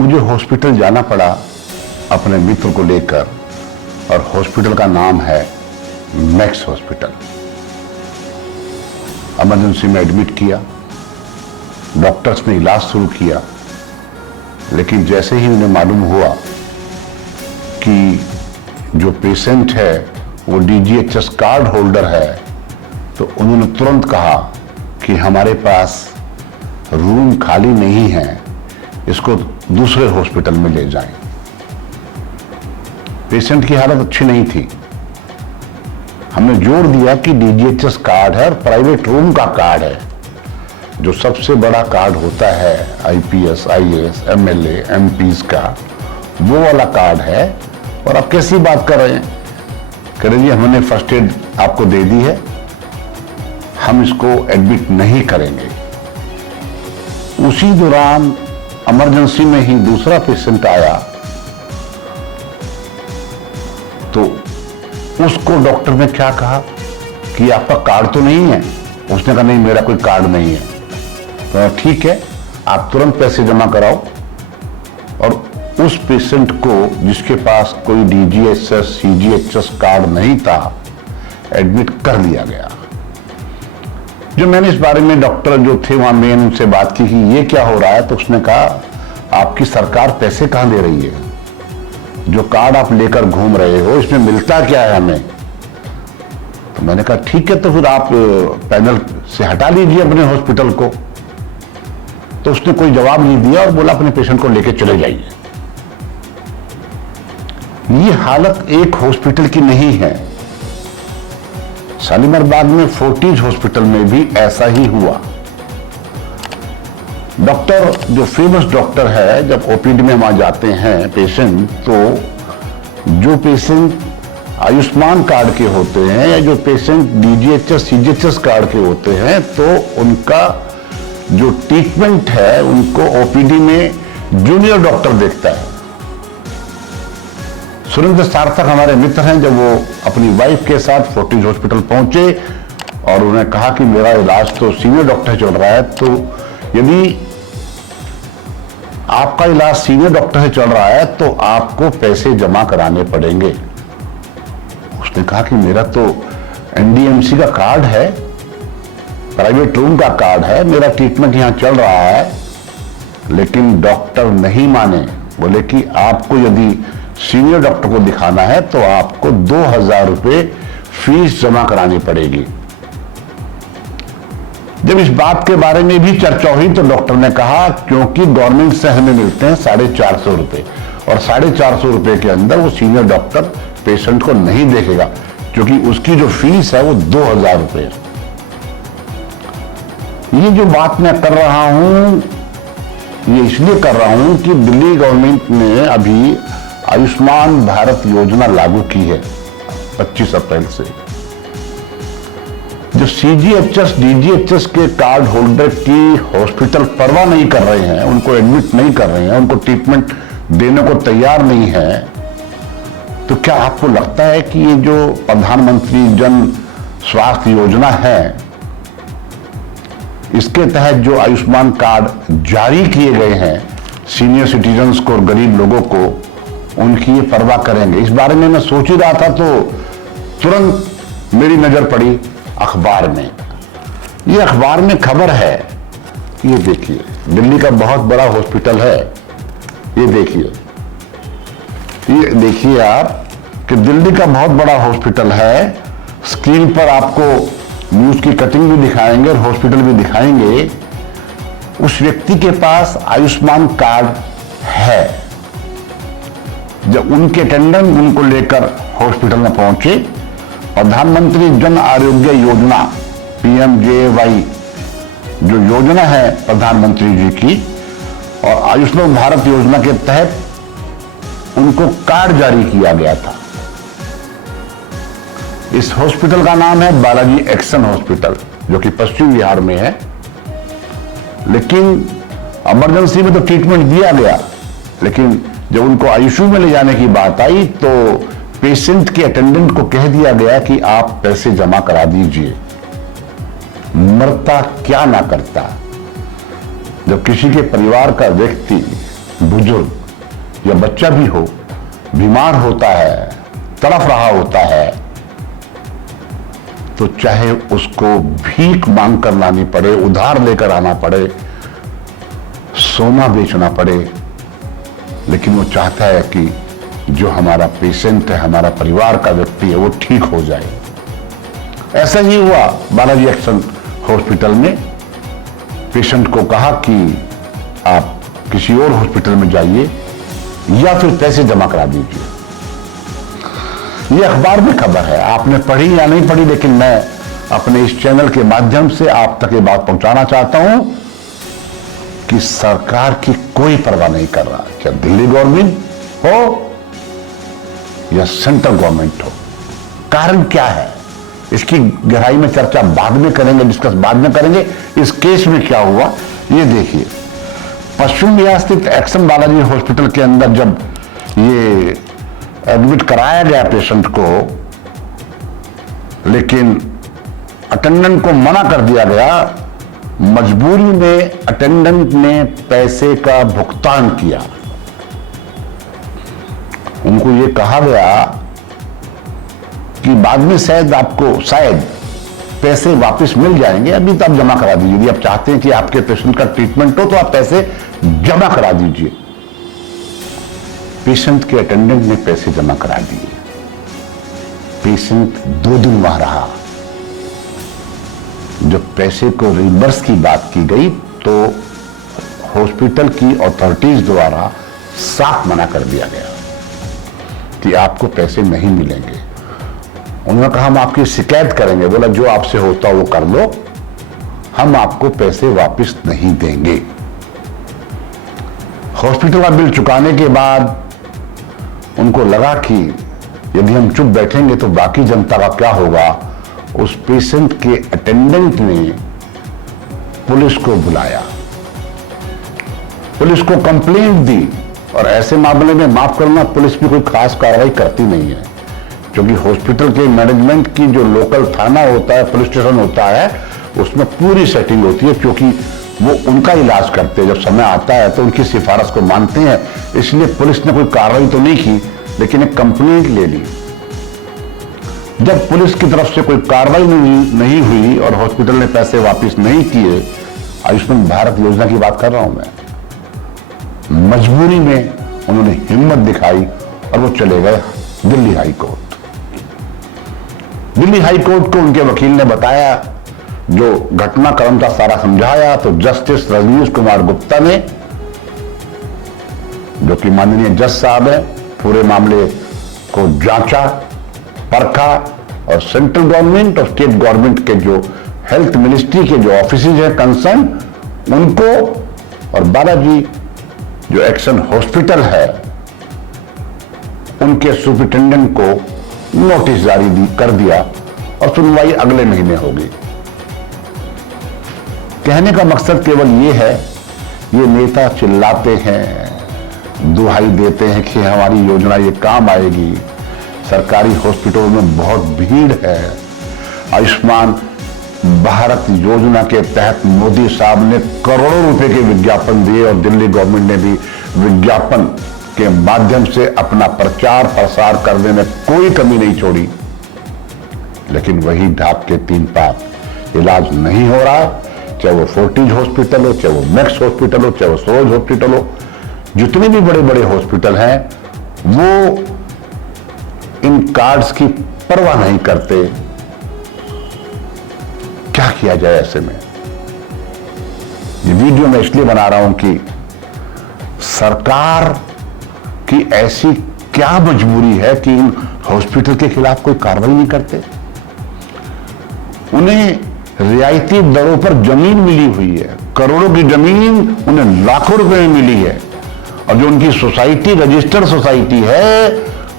मुझे हॉस्पिटल जाना पड़ा अपने मित्र को लेकर, और हॉस्पिटल का नाम है मैक्स हॉस्पिटल। इमरजेंसी में एडमिट किया, डॉक्टर्स ने इलाज शुरू किया, लेकिन जैसे ही उन्हें मालूम हुआ कि जो पेशेंट है वो डीजीएचएस कार्ड होल्डर है, तो उन्होंने तुरंत कहा कि हमारे पास रूम खाली नहीं है, इसको दूसरे हॉस्पिटल में ले जाएं। पेशेंट की हालत अच्छी नहीं थी। हमने जोर दिया कि डीजीएचएस कार्ड है और प्राइवेट रूम का कार्ड है, जो सबसे बड़ा कार्ड होता है आईपीएस, आईएएस, एमएलए, एमपीज का, वो वाला कार्ड है, और आप कैसी बात कर रहे हैं? कह रहे जी हमने फर्स्ट एड आपको दे दी है, हम इसको एडमिट नहीं करेंगे। उसी दौरान इमरजेंसी में ही दूसरा पेशेंट आया, तो उसको डॉक्टर ने क्या कहा कि आपका कार्ड तो नहीं है? उसने कहा नहीं, मेरा कोई कार्ड नहीं है। तो ठीक है, आप तुरंत पैसे जमा कराओ, और उस पेशेंट को जिसके पास कोई डीजीएचएस, सीजीएचएस कार्ड नहीं था, एडमिट कर लिया गया। जो मैंने इस बारे में डॉक्टर जो थे वहां मेन उनसे बात की कि ये क्या हो रहा है, तो उसने कहा आपकी सरकार पैसे कहां दे रही है? जो कार्ड आप लेकर घूम रहे हो इसमें मिलता क्या है हमें? तो मैंने कहा ठीक है, तो फिर आप पैनल से हटा लीजिए अपने हॉस्पिटल को। तो उसने कोई जवाब नहीं दिया और बोला अपने पेशेंट को लेकर चले जाइए। ये हालत एक हॉस्पिटल की नहीं है, शालीमार बाग में फोर्टिज हॉस्पिटल में भी ऐसा ही हुआ। डॉक्टर जो फेमस डॉक्टर है, जब ओपीडी में वहां जाते हैं पेशेंट, तो जो पेशेंट आयुष्मान कार्ड के होते हैं या जो पेशेंट डीजीएचएस, सीजीएचएस कार्ड के होते हैं, तो उनका जो ट्रीटमेंट है उनको ओपीडी में जूनियर डॉक्टर देखता है। सुरेंद्र सार्थक हमारे मित्र हैं, जब वो अपनी वाइफ के साथ फोर्टिज हॉस्पिटल पहुंचे और उन्हें कहा कि मेरा इलाज तो सीनियर डॉक्टर चल रहा है, तो यदि आपका इलाज सीनियर डॉक्टर से चल रहा है तो आपको पैसे जमा कराने पड़ेंगे। उसने कहा कि मेरा तो एनडीएमसी का कार्ड है, प्राइवेट रूम का कार्ड है, मेरा ट्रीटमेंट यहां चल रहा है। लेकिन डॉक्टर नहीं माने, बोले कि आपको यदि सीनियर डॉक्टर को दिखाना है तो आपको 2000 रुपए फीस जमा करानी पड़ेगी। जब इस बात के बारे में भी चर्चा हुई तो डॉक्टर ने कहा क्योंकि गवर्नमेंट से हमें मिलते हैं 450 रुपए, और 450 रुपए के अंदर वो सीनियर डॉक्टर पेशेंट को नहीं देखेगा, क्योंकि उसकी जो फीस है वो 2000 रुपए। ये जो बात मैं कर रहा हूं, ये इसलिए कर रहा हूं कि दिल्ली गवर्नमेंट ने अभी आयुष्मान भारत योजना लागू की है 25 अप्रैल से। जो सीजीएचएस, डीजीएचएस के कार्ड होल्डर की हॉस्पिटल परवाह नहीं कर रहे हैं, उनको एडमिट नहीं कर रहे हैं, उनको ट्रीटमेंट देने को तैयार नहीं है, तो क्या आपको लगता है कि ये जो प्रधानमंत्री जन स्वास्थ्य योजना है, इसके तहत जो आयुष्मान कार्ड जारी किए गए हैं सीनियर सिटीजन्स को और गरीब लोगों को, उनकी ये परवाह करेंगे? इस बारे में मैं सोच ही रहा था तो तुरंत मेरी नजर पड़ी अखबार में। ये अखबार में खबर है, ये देखिए, दिल्ली का बहुत बड़ा हॉस्पिटल है, ये देखिए आप कि दिल्ली का बहुत बड़ा हॉस्पिटल है। स्क्रीन पर आपको न्यूज की कटिंग भी दिखाएंगे और हॉस्पिटल भी दिखाएंगे। उस व्यक्ति के पास आयुष्मान कार्ड है। जब उनके अटेंडेंट उनको लेकर हॉस्पिटल में पहुंचे, प्रधानमंत्री जन आरोग्य योजना पीएमजेवाई जो योजना है प्रधानमंत्री जी की, और आयुष्मान भारत योजना के तहत उनको कार्ड जारी किया गया था। इस हॉस्पिटल का नाम है बालाजी एक्शन हॉस्पिटल, जो कि पश्चिम बिहार में है। लेकिन इमरजेंसी में तो ट्रीटमेंट दिया गया, लेकिन जब उनको आईसीयू में ले जाने की बात आई तो पेशेंट के अटेंडेंट को कह दिया गया कि आप पैसे जमा करा दीजिए। मरता क्या ना करता, जब किसी के परिवार का व्यक्ति बुजुर्ग या बच्चा भी हो बीमार होता है, तड़फ रहा होता है, तो चाहे उसको भीख मांग कर लानी पड़े, उधार लेकर आना पड़े, सोना बेचना पड़े, लेकिन वो चाहता है कि जो हमारा पेशेंट है, हमारा परिवार का व्यक्ति है, वो ठीक हो जाए। ऐसा ही हुआ बालाजी एक्शन हॉस्पिटल में। पेशेंट को कहा कि आप किसी और हॉस्पिटल में जाइए या फिर पैसे जमा करा दीजिए। ये अखबार में खबर है, आपने पढ़ी या नहीं पढ़ी, लेकिन मैं अपने इस चैनल के माध्यम से आप तक ये बात पहुंचाना चाहता हूं कि सरकार की कोई परवाह नहीं कर रहा, क्या दिल्ली गवर्नमेंट हो या सेंट्रल गवर्नमेंट हो। कारण क्या है, इसकी गहराई में चर्चा बाद में करेंगे, डिस्कस बाद में करेंगे। इस केस में क्या हुआ ये देखिए। पश्चिम बिहार स्थित एक्शन बालाजी हॉस्पिटल के अंदर जब ये एडमिट कराया गया पेशेंट को, लेकिन अटेंडेंट को मना कर दिया गया। मजबूरी में अटेंडेंट ने पैसे का भुगतान किया। उनको ये कहा गया कि बाद में शायद पैसे वापस मिल जाएंगे, अभी तो आप जमा करा दीजिए। यदि आप चाहते हैं कि आपके पेशेंट का ट्रीटमेंट हो तो आप पैसे जमा करा दीजिए। पेशेंट के अटेंडेंट ने पैसे जमा करा दिए। पेशेंट 2 दिन वहां रहा। जब पैसे को रिइंबर्स की बात की गई तो हॉस्पिटल की अथॉरिटीज द्वारा साफ मना कर दिया गया कि आपको पैसे नहीं मिलेंगे। उन्होंने कहा हम आपकी शिकायत करेंगे। बोला जो आपसे होता वो कर लो, हम आपको पैसे वापस नहीं देंगे। हॉस्पिटल का बिल चुकाने के बाद उनको लगा कि यदि हम चुप बैठेंगे तो बाकी जनता का क्या होगा। उस पेशेंट के अटेंडेंट ने पुलिस को बुलाया, पुलिस को कंप्लेंट दी, और ऐसे मामले में माफ करना, पुलिस भी कोई खास कार्रवाई करती नहीं है, क्योंकि हॉस्पिटल के मैनेजमेंट की जो लोकल थाना होता है, पुलिस स्टेशन होता है, उसमें पूरी सेटिंग होती है, क्योंकि वो उनका इलाज करते हैं। जब समय आता है तो उनकी सिफारिश को मानते हैं, इसलिए पुलिस ने कोई कार्रवाई तो नहीं की, लेकिन एक कंप्लेंट ले ली। जब पुलिस की तरफ से कोई कार्रवाई नहीं हुई और हॉस्पिटल ने पैसे वापस नहीं किए, आयुष्मान भारत योजना की बात कर रहा हूं मैं, मजबूरी में उन्होंने हिम्मत दिखाई और वो चले गए Delhi high court. Delhi high court को उनके वकील ने बताया, जो घटनाक्रम था सारा समझाया, तो जस्टिस रजनीश कुमार गुप्ता ने, जो कि माननीय जज साहब है, पूरे मामले को जांचा, परखा, और सेंट्रल गवर्नमेंट और स्टेट गवर्नमेंट के जो हेल्थ मिनिस्ट्री के जो ऑफिसेज हैं कंसर्न, उनको और बालाजी जो एक्शन हॉस्पिटल है उनके सुपरिटेंडेंट को नोटिस जारी कर दिया, और सुनवाई अगले महीने होगी। कहने का मकसद केवल ये है, ये नेता चिल्लाते हैं, दुहाई देते हैं कि हमारी योजना ये काम आएगी, सरकारी हॉस्पिटलों में बहुत भीड़ है, आयुष्मान भारत योजना के तहत मोदी साहब ने करोड़ों रुपए के विज्ञापन दिए और दिल्ली गवर्नमेंट ने भी विज्ञापन के माध्यम से अपना प्रचार प्रसार करने में कोई कमी नहीं छोड़ी, लेकिन वही ढाक के 3 पात, इलाज नहीं हो रहा। चाहे वो फोर्टिज हॉस्पिटल हो, चाहे वो मैक्स हॉस्पिटल हो, चाहे वो सरोज हॉस्पिटल हो, जितने भी बड़े बड़े हॉस्पिटल हैं वो इन कार्ड्स की परवाह नहीं करते। क्या किया जाए ऐसे में? ये वीडियो मैं इसलिए बना रहा हूं कि सरकार की ऐसी क्या मजबूरी है कि इन हॉस्पिटल के खिलाफ कोई कार्रवाई नहीं करते। उन्हें रियायती दरों पर जमीन मिली हुई है, करोड़ों की जमीन उन्हें लाखों रुपए में मिली है, और जो उनकी सोसाइटी रजिस्टर्ड सोसाइटी है,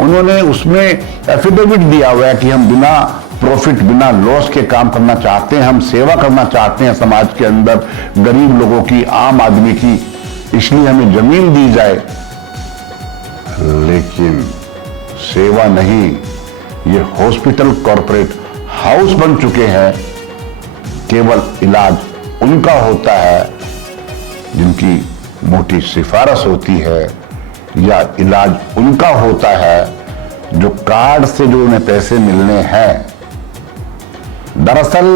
उन्होंने उसमें एफिडेविट दिया हुआ है कि हम बिना प्रॉफिट, बिना लॉस के काम करना चाहते हैं, हम सेवा करना चाहते हैं समाज के अंदर, गरीब लोगों की, आम आदमी की, इसलिए हमें जमीन दी जाए। लेकिन सेवा नहीं, ये हॉस्पिटल कॉर्पोरेट हाउस बन चुके हैं। केवल इलाज उनका होता है जिनकी मोटी सिफारिश होती है या इलाज उनका होता है जो कार्ड से जो उन्हें पैसे मिलने हैं। दरअसल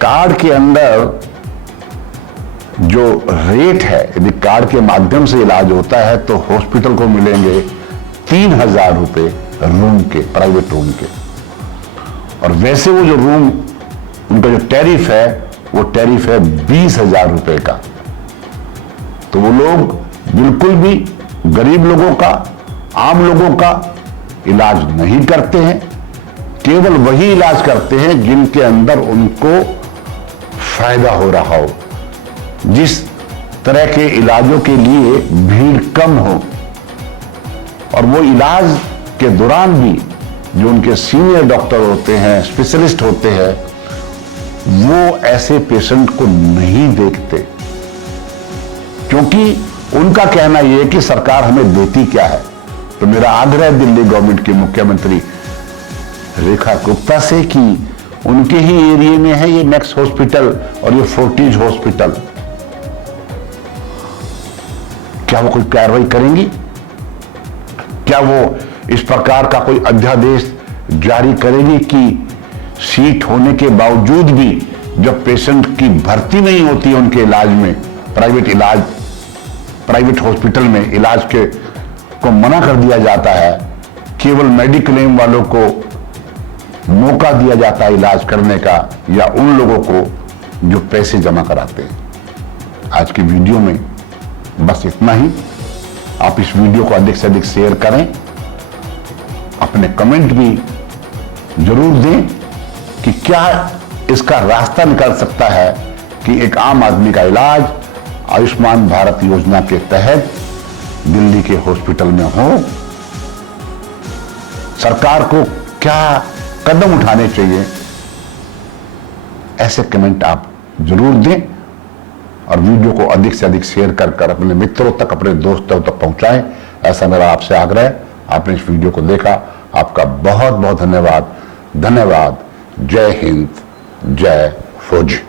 कार्ड के अंदर जो रेट है, यदि कार्ड के माध्यम से इलाज होता है तो हॉस्पिटल को मिलेंगे 3,000 रुपए रूम के, प्राइवेट रूम के। और वैसे वो जो रूम, उनका जो टैरिफ है वो टैरिफ है 20,000 रुपए का। तो वो लोग बिल्कुल भी गरीब लोगों का, आम लोगों का इलाज नहीं करते हैं, केवल वही इलाज करते हैं जिनके अंदर उनको फायदा हो रहा हो, जिस तरह के इलाजों के लिए भीड़ कम हो। और वो इलाज के दौरान भी जो उनके सीनियर डॉक्टर होते हैं, स्पेशलिस्ट होते हैं, वो ऐसे पेशेंट को नहीं देखते, क्योंकि उनका कहना यह है कि सरकार हमें देती क्या है। तो मेरा आग्रह है दिल्ली गवर्नमेंट के मुख्यमंत्री रेखा गुप्ता से कि उनके ही एरिया में है ये मैक्स हॉस्पिटल और ये फोर्टिज हॉस्पिटल, क्या वो कोई कार्रवाई करेंगी? क्या वो इस प्रकार का कोई अध्यादेश जारी करेगी कि सीट होने के बावजूद भी जब पेशेंट की भर्ती नहीं होती है उनके इलाज में, प्राइवेट हॉस्पिटल में इलाज को मना कर दिया जाता है, केवल मेडिक्लेम वालों को मौका दिया जाता है इलाज करने का, या उन लोगों को जो पैसे जमा कराते हैं। आज की वीडियो में बस इतना ही। आप इस वीडियो को अधिक से अधिक शेयर करें, अपने कमेंट भी जरूर दें कि क्या इसका रास्ता निकल सकता है कि एक आम आदमी का इलाज आयुष्मान भारत योजना के तहत दिल्ली के हॉस्पिटल में हो। सरकार को क्या कदम उठाने चाहिए, ऐसे कमेंट आप जरूर दें और वीडियो को अधिक से अधिक शेयर कर अपने मित्रों तक, अपने दोस्तों तक पहुंचाएं। ऐसा मेरा आपसे आग्रह है। आपने इस वीडियो को देखा, आपका बहुत बहुत धन्यवाद। जय हिंद, जय फौजी।